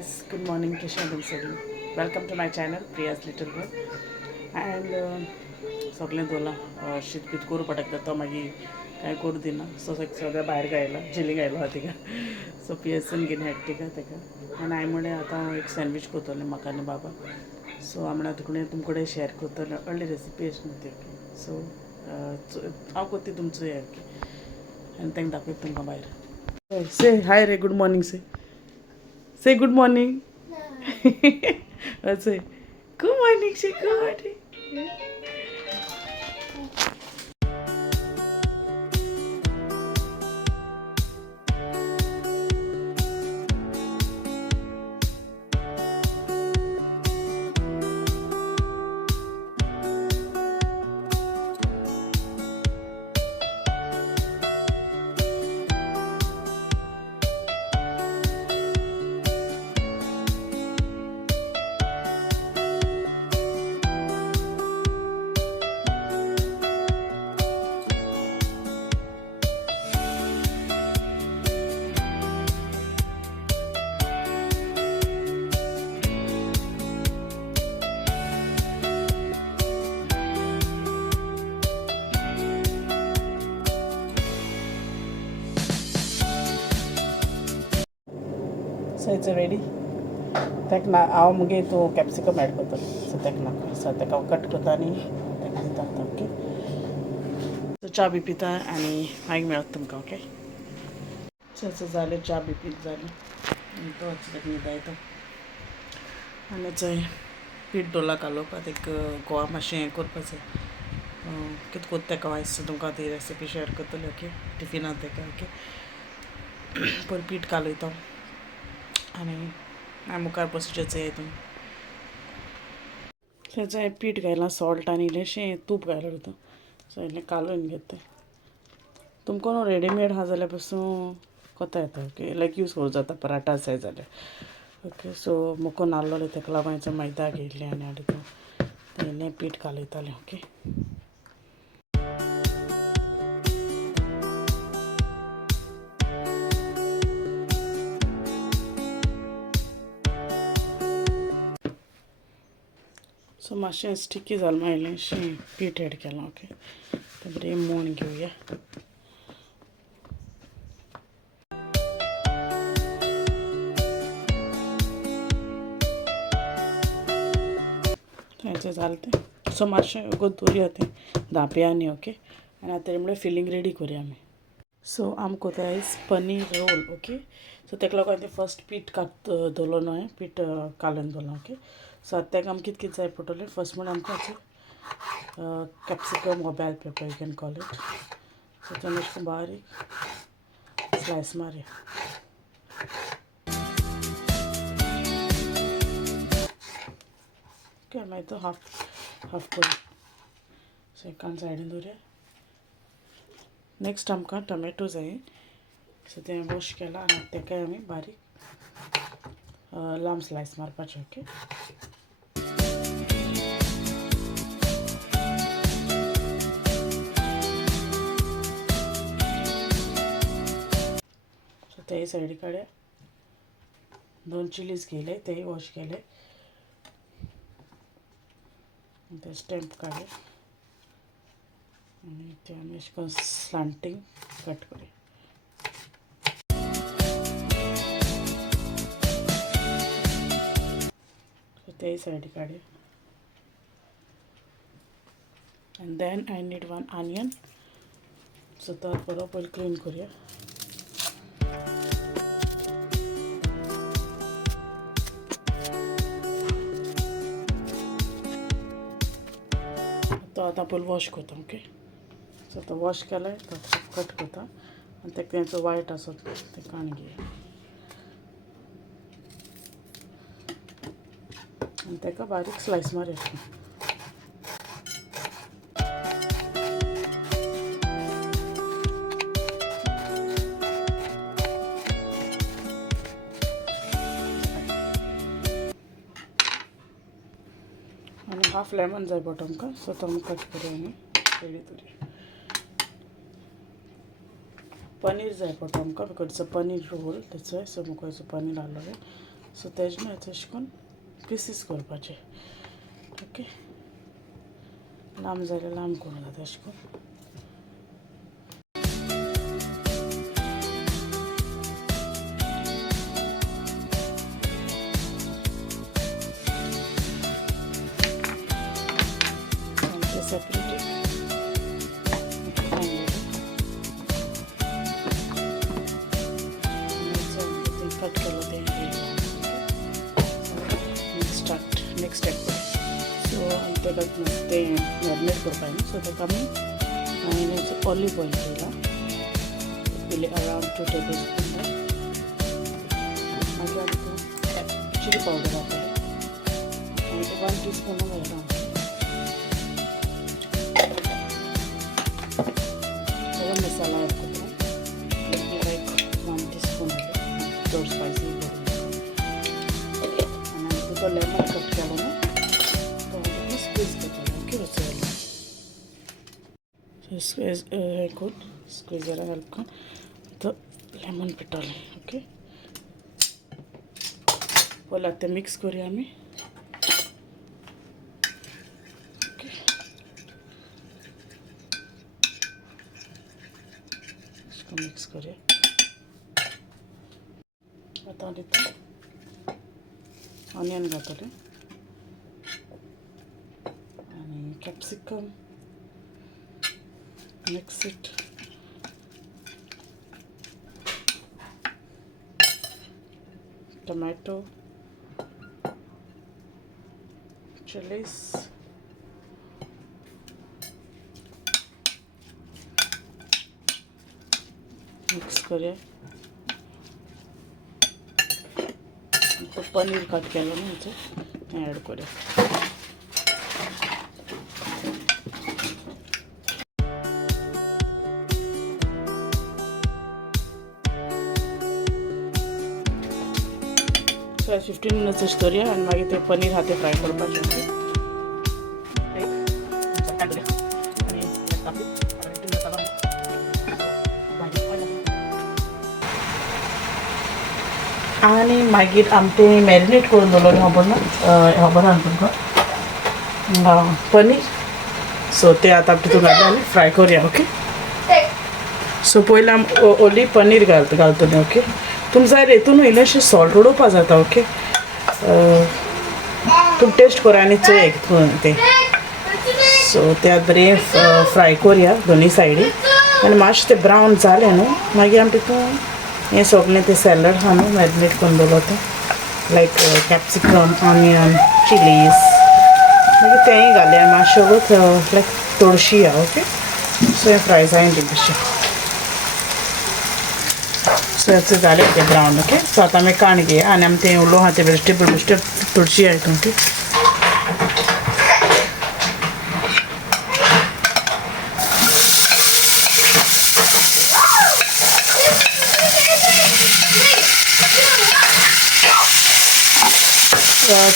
guys, good morning, Krishna Sadi. Welcome to my channel, Priya's Little World. And सगळें दोला शीत पीत करू पडटा तो मागीर कांय करूं दिना सो सगळ्या भायर गायला जिली गायलो आहा तिका सो पियर्सन घेवन हाड तिका तेका आनी हांवें म्हणलें आतां एक सँडवीच करतलें म्हाका आनी बाबा सो हांव म्हणलें तुमकडेन शेअर करतलें व्हडली रेसिपी अशी न्हू ती सो हांव करता तुमचो हे आनी तांकां दाखयता तुमकां भायर से हाय रे गुड मॉर्निंग से good morning say good morning, say good morning. So it's ready. ताका ना हांव मुगे तूं कॅप्सिकम ॲड करतलो सो ताका नाका सो ताका हांव कट करता आनी ताका दिता आतां ओके सो च्या बी पिता आनी मागीर मेळटा तुमकां ओके सो जालें च्या बी पीत जालें आनी तो ताका न्हिदायता आनी थंय पीठ दवरला कालोवपाक एक गोवा मातशें हें करपा जाय कितें कोत्ता ताका वायस तुमकां ती रेसिपी शेअर करतली ओके टिफिनाक ताका ओके पयलीं पीठ कालयता आनी हांवें मुखार प्रोसिजर हितून तेजें पीठ घायलां सॉल्ट आनी इल्लेशें तूप घायलां तितून सो इल्लें कालून घेता तुमकां न्हू रेडीमेड आहा जाल्यार पासून कोता येता ओके लायक यूज करूं जाता पराठा जाय जाल्यार ओके सो मुको नाल्लोलें ताका लागून हांवें मैदा घेतलें आनी हाडून इल्लें पीठ घालयतालें ओके सो मातशें स्टिकी जालें मागीर इल्लेंशें पीठ एड केलां ओके तें बरें मोवन घेवया तेंचें जालें तें सो मातशें उगोत दवरया तें धांप्यांनी ओके आनी आतां म्हणल्यार फिलींग रेडी करुया आमी सो आम कोता आयज पनीर रोल ओके सो ताका लागून हांवें फर्स्ट पीठ दवरलो न्हू हांवें पीठ कालून दवरलां ओके सो आतां ताका आमकां कितें जाय पडटलें फर्स्ट म्हणल्यार आमकां कॅप्सिकम वो bell pepper you can call it so तें अशें करून बारीक स्लायस मारया ओके मागीर तो हाफ करूं सो एकान सायडीन दवरया नेक्स्ट आमकां टोमॅटो जाय सो तें वॉश केलां आनी ताकाय आमी बारीक लांब स्लायस मारपाचें ओके सो तेय सायडी काडया 2 चिलीज घेयले तेय वॉश केले ते स्टॅम्प काडया आनी ते आमी अशें करून स्लांटींग कट करुया सो तेय सायडी काडया and then I need 1 onion so तो बरो पयलीं क्लीन करुया तो आतां पयलीं वॉश करता ओके सो तो वॉश केल्यार तो कट करता आनी ताका तेंचो वायट आसा ते काण घेया आनी ताका बारीक स्लायस मारया आनी हाफ लेमन जाय पडटा आमकां सो तो आमी कट करुया आनी रेडी करुया पनीर जाय पडटा आमकां because it's a paneer roll तेचो सो मुको पनीर हाडलेलें सो तेज न्हू तशें करून पिसीस करपाचे. ओके, लांब जाल्यार लांब करूंक तशें करून. सेपरेट कट केलो ते नेक्स्ट स्टेप. सो तेका ते मॅरिनेट करपाक न्हू. सो तेका हांवें ऑलिव्ह ऑयल केला पयलीं अरावंड 2 टेबल स्पून. मागीर आमी चिली पावडर घातली आनी 1 टीस्पून घातला. गरम मसाला ॲड करता लायक 1 टीस्पून चड स्पायसी आनी तुका लेमन कट केलो न्हू तो स्क्वीज करता. ओके, रचयलो स्क्वीज हे करून स्क्वीजरा हेल्प करून तो लेमन पिटोलें. ओके, पयलीं आतां तें मिक्स करुया आमी. मिक्स करूया. आतां हांव तितून ऑनियन घातलें आनी capsicum. Mix it. Tomato, chillies, mix करूया. तो पनीर कट केलो न्हू हेचो ॲड करूया. सो 15 मिनिट्स अशें दवरया आनी मागीर तें पनीर आहा तें फ्राय करपाचें. आनी मागीर आमी तें मॅरिनेट करून दवरलें खबर ना तुमकां पनीर. सो तें आतां तितून घालया आनी फ्राय करुया. ओके, सो पयलीं आमी ओली पनीर घालतलें. ओके, तुमकां जाय हितून इल्लेंशें सॉल्ट उडोवपा जाता. ओके, तुमी टेस्ट करा आनी चोय तें. सो ते आतां बरें फ्राय करुया दोनी सायडी आनी मातशें तें ब्रावन जालें न्हू मागीर आमी तितून हें सगळें तें सॅलड आहा न्हू मॅरिनेट करून दवरलो तें लायक कॅप्सिकम, ऑनियन, चिलीज मागीर तेंय घालया मातशें वोगोत लायक तळशी आहा. ओके, सो हें फ्राय जायन ती तशें. सो हेचें जालें तें ब्रावन. ओके, सो आतां आमी काण घेया आनी आमी तें उलो आहा तें वेजिटेबल तळशी आहा हितून ती.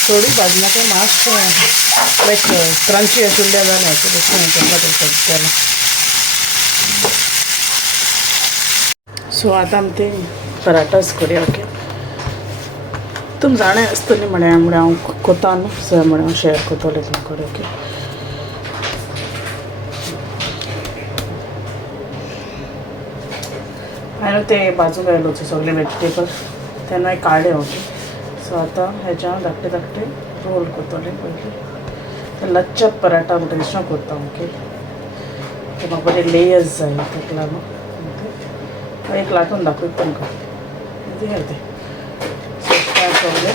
चोडी भाजनाका मातशें लायक क्रंची आशिल्लें जालें अशें तशें. सो आतां आमी ते पराठास करुया. ओके, तुमी जाणा आसतलीं म्हळ्यार हांव कोता न्हू सो म्हळ्यार हांव शेअर कोतोलें तुमचे कडेन. ओके, हांवें तें भाजूंक घायलो सगळे वेजिटेबल तेन्ना हांवें काडले. ओके, सो आतां हेच्या धाकटे रोल कोतोलें पयलीं. ते लच्छा पराठा म्हणटा तशें कोत्ता. ओके, ते म्हाका बरे लेयर्स जाय ताका लागून. ओके, एक लाटून दाखयता तुमकां कितें तें. सो सगळे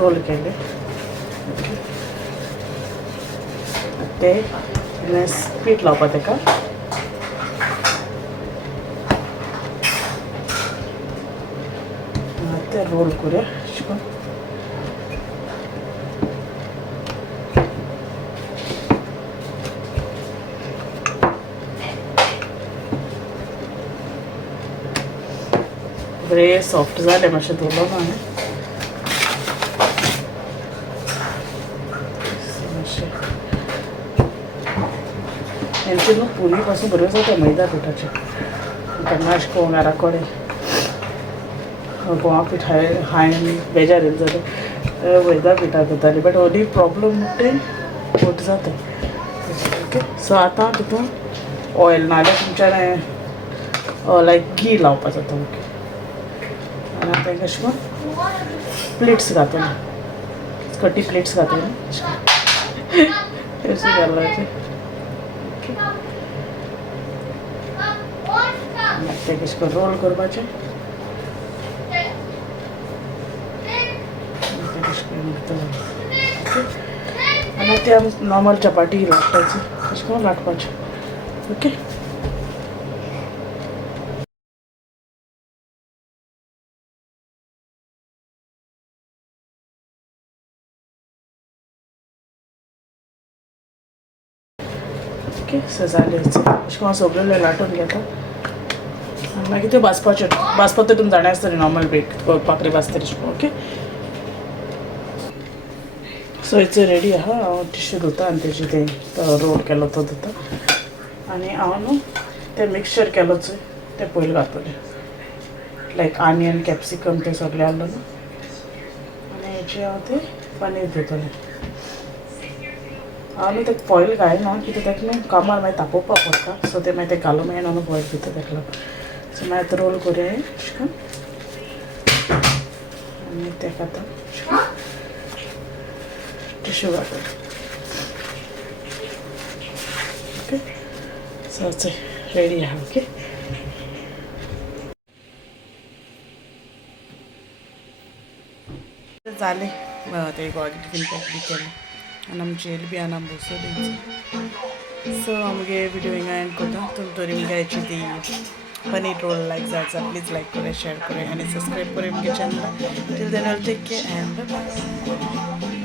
रोल केले. ओके, ते पीठ लावपा तेका. ते रोल करूया अशें करून. बरें सॉफ्ट जालें मातशें दवरलो ना हांवें. मातशें हेंचे न्हू पुरी पासून बऱ्यो जाता मैदा पिठाचे केन्ना अशें करून घरा कडेन गोवा पीठ हांवें बेजार येयलें जाल्यार मैदा पिठा करताली बट ओली प्रॉब्लम म्हणटे पोट जाता ओके. सो आतां तितून ऑयल नाल्यार तुमच्यान लायक घी लावपा जाता ओके. आनी आतां एक अशें करून प्लेट्स घातली कटी प्लेट्स घातली अशें घालपाचें ओके. आनी तें अशें करून रोल करपाचें आनी ते नॉर्मल चपाटी लाटपाची अशें करून लाटपाचें ओके. ओके सो जालें अशें करून सगळें लाटून घेता आनी मागीर त्यो भाजपाच्यो भाजपाक तुमी जाणा आसतली नॉर्मल बेक पाकळी भाजतली अशें करून ओके. सो इट्स रेडी आहा हांव टिश्यू धुता आनी तेजे ते रोल केलो तो धुता आनी हांव न्हू तें मिक्सचर केलो चोय तें पयलीं घातलें लायक आनियन कॅप्सिकम तें सगळें आहलें न्हू आनी हेजे हांव तें पनीर धुतलें. हांव न्हू तें फॉयल घायना कित्याक तेका न्हू कामार मागीर तापोवपाक पडटा सो तें मागीर तें घालूं मेळना न्हू फॉयल भितर तेका लागून. सो मागीर आतां रोल करुया अशें करून आनी तेका आतां अशें करून टिश्यू घालता ओके. सो रेडी आहा ओके. जालें ते टिफीन पॅक बी केलें आनी आमची येयली बी आनी आमी बसवली. सो आमगे विडियो हिंगा एंड करता. तुमी तरी मुगे हेची ती पनीर रोल लायक जाता प्लीज लायक करें शेयर करें आनी सब्सक्राइब करें मुगे channel. Till then take care and bye bye.